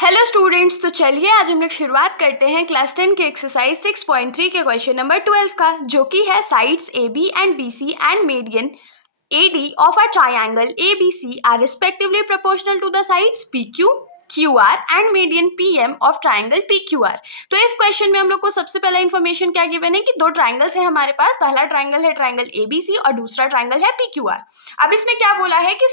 Hello students, तो चलिए आज हम लोग शुरुआत करते हैं क्लास 10 के एक्सरसाइज 6.3 के क्वेश्चन नंबर 12 का, जो कि है sides A B and B C and median AD of a triangle ABC are respectively proportional to the sides PQ, QR and median PM of triangle PQR। तो इस question में हम लोग को सबसे पहला इन्फॉर्मेशन क्या गिवन है कि दो ट्राइंगल्स है हमारे पास। पहला ट्राइंगल है ट्राइंगल ABC और दूसरा ट्राइंगल है PQR। अब इसमें क्या बोला है कि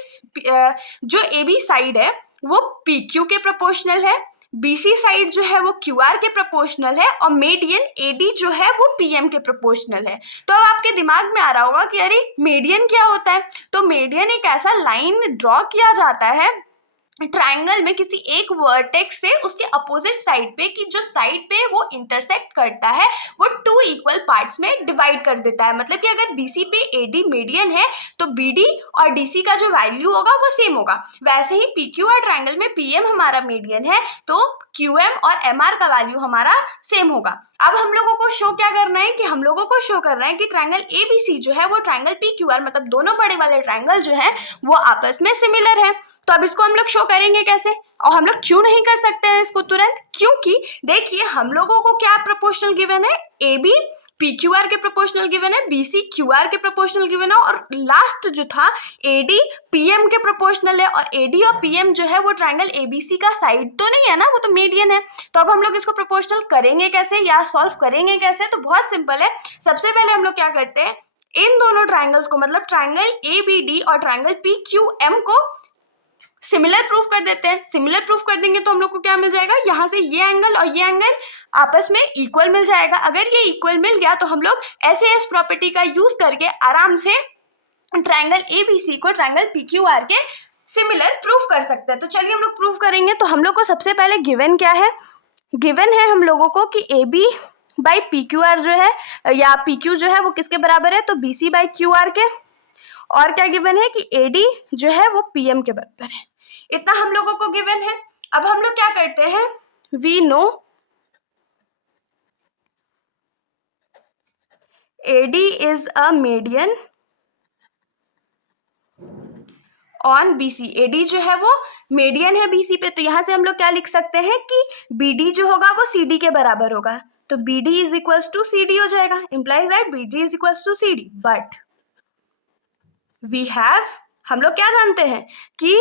जो AB साइड है वो PQ के प्रोपोर्शनल है, BC साइड जो है वो QR के प्रोपोर्शनल है और मीडियन AD जो है वो PM के प्रोपोर्शनल है। तो अब आपके दिमाग में आ रहा होगा कि अरे मीडियन क्या होता है। तो मीडियन एक ऐसा लाइन ड्रॉ किया जाता है ट्राइंगल में किसी एक वर्टेक्स से उसके अपोजिट साइड पे, कि जो साइड पे वो इंटरसेक्ट करता है वो टू इक्वल पार्ट्स में डिवाइड कर देता है। मतलब कि अगर BC पे AD मीडियन है तो BD और DC का जो वैल्यू होगा वो सेम होगा। वैसे ही PQR ट्राइंगल में PM हमारा मीडियन है तो QM और MR का वैल्यू हमारा सेम होगा। अब हम लोगों को शो क्या करना है कि हम लोगों को शो करना है कि ट्राइंगल ABC जो है वो ट्राइंगल PQR, मतलब दोनों बड़े वाले ट्राइंगल जो है वो आपस में सिमिलर है। तो अब इसको हम लोग शो करेंगे कैसे, और हम लोग क्यों नहीं कर सकते हैं इसको तुरंत? क्योंकि देखिए हम लोगों को क्या प्रोपोर्शनल गिवन है, AB PQR के प्रोपोर्शनल गिवन है, BC QR के प्रोपोर्शनल गिवन है और लास्ट जो था AD PM के प्रोपोर्शनल है। और AD और PM जो है वो ट्राइंगल ABC का साइड तो नहीं है ना, वो तो मीडियन है। तो अब हम लोग इसको प्रोपोर्शनल करेंगे कैसे या सॉल्व करेंगे कैसे? तो बहुत सिंपल है। सबसे पहले हम लोग क्या करते हैं, इन दोनों ट्राइंगल्स को मतलब ट्राइंगल ABD और ट्राइंगल PQM को सिमिलर प्रूफ कर देते हैं। सिमिलर प्रूफ कर देंगे तो हम लोग को क्या मिल जाएगा, यहाँ से ये एंगल और ये एंगल आपस में इक्वल मिल जाएगा। अगर ये इक्वल मिल गया तो हम लोग SAS प्रॉपर्टी का यूज करके आराम से ट्राइंगल ABC को ट्राइंगल PQR के सिमिलर प्रूफ कर सकते हैं। तो चलिए हम लोग प्रूफ करेंगे। तो हम लोग को सबसे पहले गिवन क्या है, गिवन है हम लोगों को कि AB बाई PQR जो है या PQ जो है वो किसके बराबर है, तो BC बाई QR के। और क्या गिवन है कि AD जो है वो PM के बराबर है। इतना हम लोगों को गिवन है। अब हम लोग क्या करते हैं, we know AD is a median on BC। AD जो है वो मीडियन है BC पे, तो यहां से हम लोग क्या लिख सकते हैं कि BD जो होगा वो CD के बराबर होगा। तो BD is equals to CD हो जाएगा, implies that BD is equals to CD। But we have, हम लोग क्या जानते हैं कि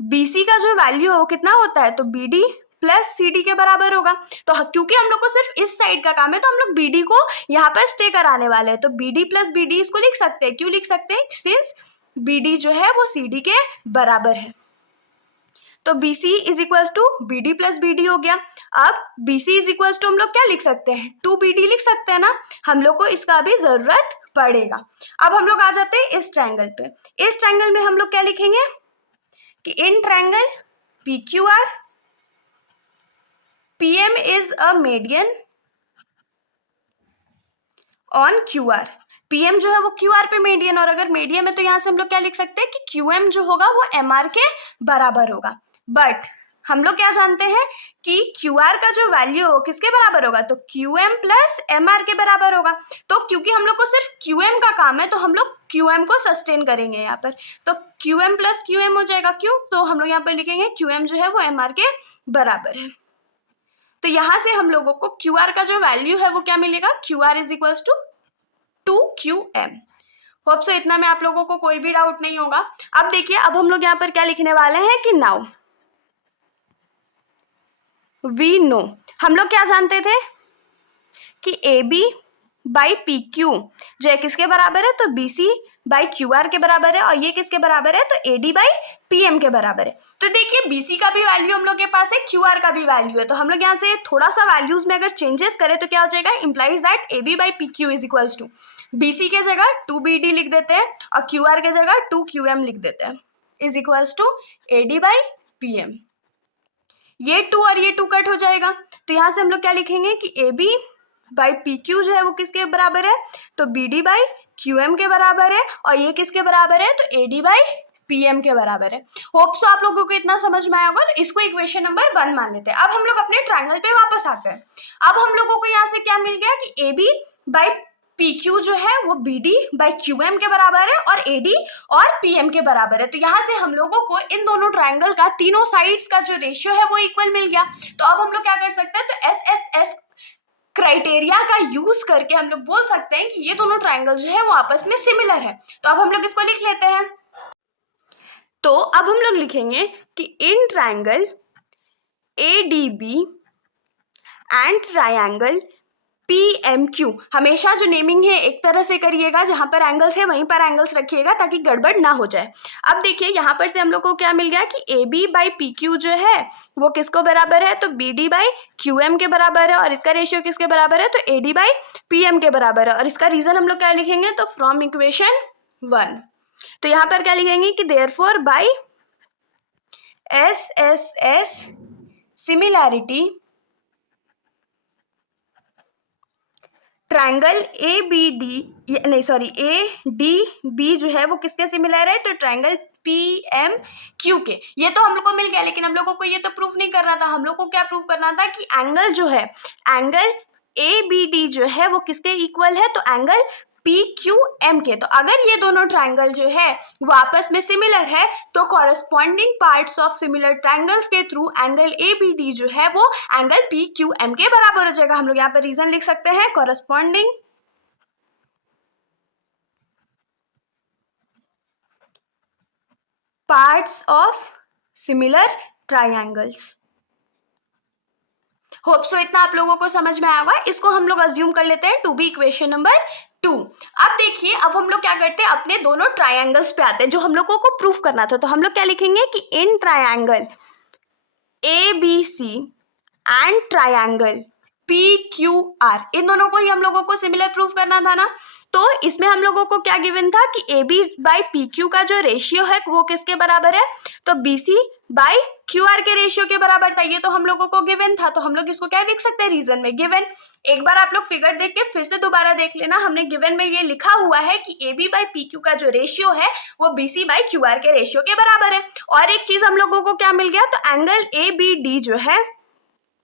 BC का जो वैल्यू है वो कितना होता है, तो BD प्लस CD के बराबर होगा। तो क्योंकि हम लोग को सिर्फ इस साइड का काम है तो हम लोग BD को यहाँ पर स्टे कराने वाले हैं। तो BD प्लस BD इसको लिख सकते हैं। क्यों लिख सकते हैं? सिंस BD जो है वो CD के बराबर है। तो BC is equals to BD plus BD हो गया। अब BC इज इक्वल्स टू हम लोग क्या लिख सकते हैं, 2BD लिख सकते हैं ना। हम लोग को इसका भी जरूरत पड़ेगा। अब हम लोग आ जाते हैं इस ट्रायंगल पे। इस ट्रायंगल में हम लोग क्या लिखेंगे कि in triangle PQR PM is a median on QR। PM जो है वो QR पे मीडियन, और अगर मीडियन है तो यहाँ से हम लोग क्या लिख सकते हैं कि QM जो होगा वो MR के बराबर होगा। बट हम लोग क्या जानते हैं कि QR का जो वैल्यू हो किसके बराबर होगा, तो QM प्लस MR के बराबर होगा। तो क्योंकि हम लोग को सिर्फ QM का काम है तो हम लोग QM को सस्टेन करेंगे यहाँ पर। तो QM प्लस QM हो जाएगा। क्यों? तो हम लोग यहाँ पर लिखेंगे QM जो है वो MR के बराबर है। तो यहाँ से हम लोगों को QR का जो वैल्यू है वो क्या मिलेगा, QR is equals to 2QM। Hope so इतना में आप लोगों को कोई भी डाउट नहीं होगा। अब देखिए, अब हम लोग यहाँ पर क्या लिखने वाले हैं कि नाउ वी नो, हम लोग क्या जानते थे कि AB बाई PQ जो है किसके बराबर है, तो BC बाई QR के बराबर है। और ये किसके बराबर है, तो AD बाई PM के बराबर है। तो देखिए BC का भी वैल्यू हम लोग के पास है, QR का भी वैल्यू है। तो हम लोग यहाँ से थोड़ा सा वैल्यूज में अगर चेंजेस करें तो क्या हो जाएगा, implies that AB by PQ is equals to BC के जगह 2BD लिख देते हैं और QR के जगह 2QM लिख देते हैं, is equals to AD by PM। ये 2 और ये 2 कट हो जाएगा। तो यहाँ से हम लोग क्या लिखेंगे कि AB बाई PQ जो है वो किसके बराबर है, तो BD बाई QM के बराबर है। और ये किसके बराबर है, तो AD बाई PM के बराबर है। होप सो आप लोगों को इतना समझ में आया होगा। तो इसको इक्वेशन नंबर 1 मान लेते हैं। अब हम लोग अपने ट्रायंगल पे वापस आते हैं। अब हम लोगों को यहाँ से क्या मिल गया कि AB बाई PQ जो है वो BD बाई QM के बराबर है और AD और PM के बराबर है। तो यहाँ से हम लोगों को इन दोनों ट्राइंगल का तीनों साइड्स का जो रेशियो है वो इक्वल मिल गया। तो अब हम लोग क्या कर सकते हैं, तो SSS क्राइटेरिया का यूज करके हम लोग बोल सकते हैं कि ये दोनों ट्राइंगल जो है वो आपस में सिमिलर है। तो अब हम लोग इसको लिख लेते हैं। तो अब हम लोग लिखेंगे कि in triangle ADB and triangle PMQ, हमेशा जो नेमिंग है एक तरह से करिएगा, जहां पर एंगल्स है वहीं पर एंगल्स रखिएगा ताकि गड़बड़ ना हो जाए। अब देखिए यहाँ पर से हम लोग को क्या मिल गया कि AB बाई PQ जो है वो किसको बराबर है, तो BD बाई QM के बराबर है, और इसका रेशियो किसके बराबर है, तो AD बाई PM के बराबर है। और इसका रीजन हम लोग क्या लिखेंगे, तो फ्रॉम इक्वेशन 1। तो यहाँ पर क्या लिखेंगे कि therefore by SSS similarity triangle ADB जो है वो किसके सिमिलर है, तो ट्राइंगल PMQ के। ये तो हम लोग को मिल गया, लेकिन हम लोगों को ये तो प्रूफ नहीं करना था। हम लोग को क्या प्रूफ करना था कि एंगल जो है, एंगल ABD जो है वो किसके इक्वल है, तो एंगल PQM के। तो अगर ये दोनों ट्राइंगल जो है वो आपस में सिमिलर है तो corresponding parts of similar triangles के थ्रू एंगल ABD जो है वो एंगल PQM के बराबर हो जाएगा। हम लोग यहाँ पर रीजन लिख सकते हैं, corresponding parts of similar triangles. Hope so इतना आप लोगों को समझ में आया होगा। इसको हम लोग अज्यूम कर लेते हैं टू बी इक्वेशन नंबर 2। अब देखिए, अब हम लोग क्या करते हैं, अपने दोनों ट्राइंगल्स पे आते हैं जो हम लोगों को प्रूफ करना था। तो हम लोग क्या लिखेंगे कि in triangle ABC and triangle PQR, इन दोनों को ही हम लोगों को सिमिलर प्रूफ करना था ना। तो इसमें हम लोगों को क्या गिवन था कि AB बाई PQ का जो रेशियो है वो किसके बराबर है, तो BC बाई QR के रेशियो के बराबर था। ये तो हम लोगों को गिवन था, तो हम लोग इसको क्या लिख सकते हैं, रीजन में गिवन। एक बार आप लोग फिगर देख के फिर से दोबारा देख लेना, हमने गिवन में ये लिखा हुआ है कि AB बाई PQ का जो रेशियो है वो BC बाई QR के रेशियो के बराबर है। और एक चीज हम लोगों को क्या मिल गया, तो एंगल ABD जो है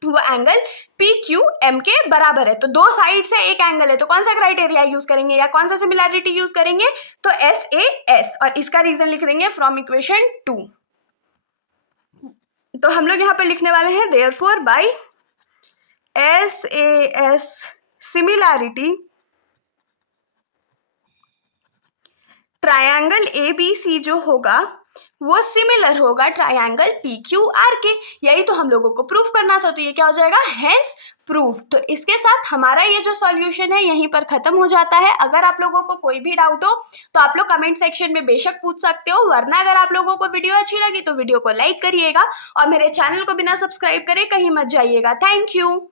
वो एंगल PQM के बराबर है। तो दो साइड से एक एंगल है, तो कौन सा क्राइटेरिया यूज करेंगे या कौन सा सिमिलैरिटी यूज करेंगे, तो SAS, और इसका रीजन लिख देंगे फ्रॉम इक्वेशन 2। तो हम लोग यहाँ पर लिखने वाले हैं therefore by SAS similarity triangle ABC जो होगा वो सिमिलर होगा ट्रायंगल PQR के। यही तो हम लोगों को प्रूफ करना था। तो ये क्या हो जाएगा, हेंस प्रूफ। तो इसके साथ हमारा ये जो सॉल्यूशन है यहीं पर खत्म हो जाता है। अगर आप लोगों को कोई भी डाउट हो तो आप लोग कमेंट सेक्शन में बेशक पूछ सकते हो, वरना अगर आप लोगों को वीडियो अच्छी लगी तो वीडियो को लाइक करिएगा और मेरे चैनल को बिना सब्सक्राइब करे कहीं मत जाइएगा। Thank you.